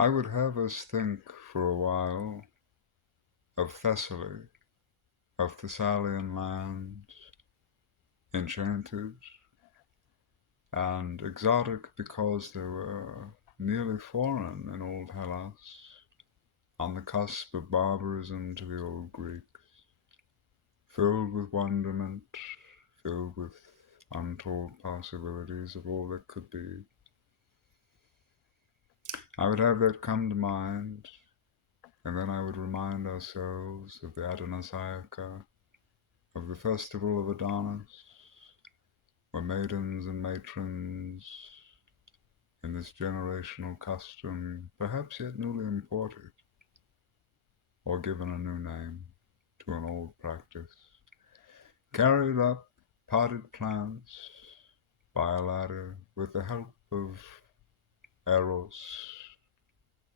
I would have us think for a while of Thessaly, of Thessalian lands, enchanted and exotic because they were nearly foreign in old Hellas, on the cusp of barbarism to the old Greeks, filled with wonderment, filled with untold possibilities of all that could be. I would have that come to mind, and then I would remind ourselves of the Adonasiaca, of the festival of Adonis, where maidens and matrons in this generational custom, perhaps yet newly imported, or given a new name to an old practice, carried up potted plants by a ladder with the help of Eros,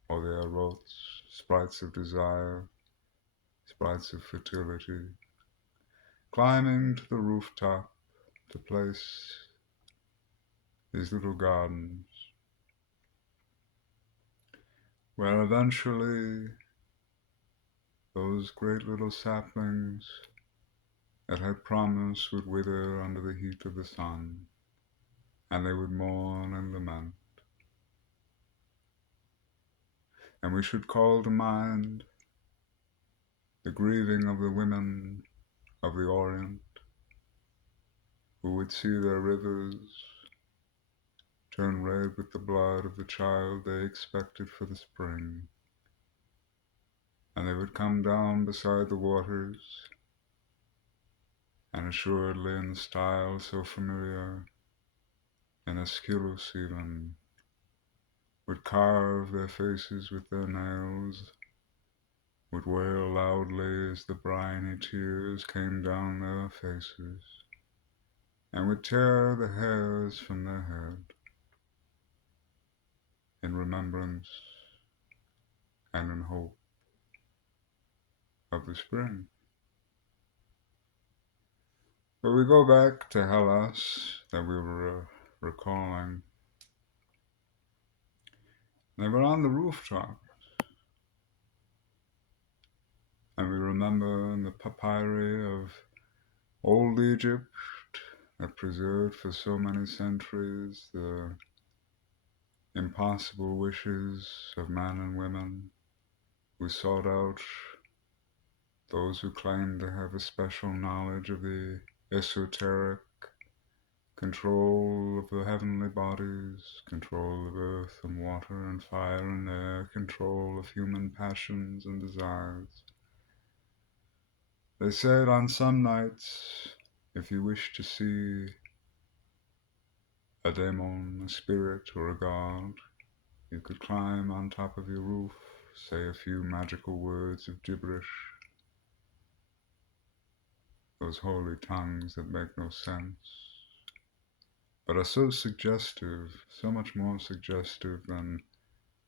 or the Erots, sprites of desire, sprites of fertility, climbing to the rooftop to place these little gardens, where eventually those great little saplings that had promised would wither under the heat of the sun, and they would mourn and lament. And we should call to mind the grieving of the women of the Orient, who would see their rivers turn red with the blood of the child they expected for the spring, and they would come down beside the waters, and assuredly in the style so familiar, in Aeschylus even, would carve their faces with their nails, would wail loudly as the briny tears came down their faces, and would tear the hairs from their head in remembrance and in hope of the spring. But we go back to Hellas that we were recalling. They were on the rooftop, and we remember in the papyri of old Egypt that preserved for so many centuries the impossible wishes of men and women who sought out those who claimed to have a special knowledge of the esoteric, control of the heavenly bodies, control of earth and water and fire and air, control of human passions and desires. They said on some nights, if you wish to see a daemon, a spirit, or a god, you could climb on top of your roof, say a few magical words of gibberish, those holy tongues that make no sense, but are so suggestive, so much more suggestive than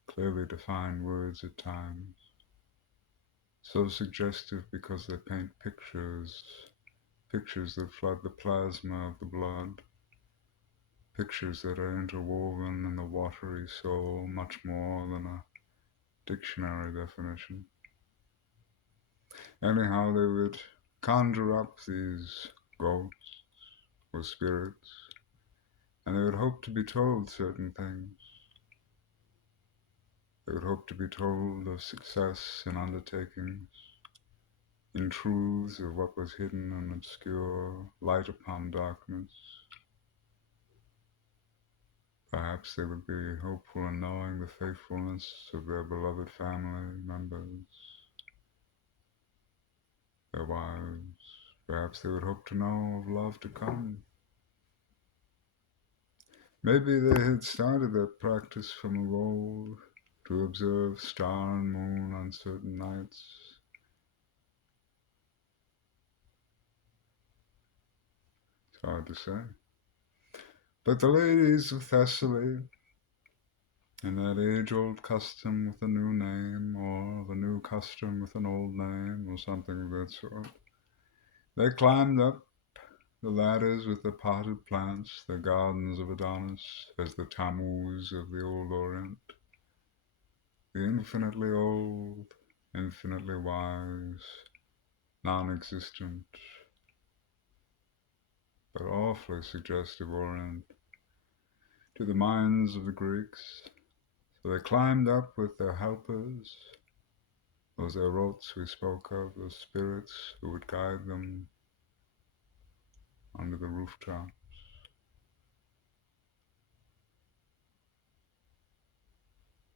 clearly defined words at times. So suggestive because they paint pictures, pictures that flood the plasma of the blood, pictures that are interwoven in the watery soul much more than a dictionary definition. Anyhow, they would conjure up these ghosts or spirits, and they would hope to be told certain things. They would hope to be told of success in undertakings, in truths of what was hidden and obscure, light upon darkness. Perhaps they would be hopeful in knowing the faithfulness of their beloved family members, their wives. Perhaps they would hope to know of love to come. Maybe they had started that practice from of old, to observe star and moon on certain nights. It's hard to say. But the ladies of Thessaly, in that age-old custom with a new name, or the new custom with an old name, or something of that sort, they climbed up the ladders with the potted plants, the gardens of Adonis, as the Tammuz of the old Orient. the infinitely old, infinitely wise, non-existent, but awfully suggestive orient to the minds of the Greeks. So they climbed up with their helpers, those erots we spoke of, those spirits who would guide them under the rooftop.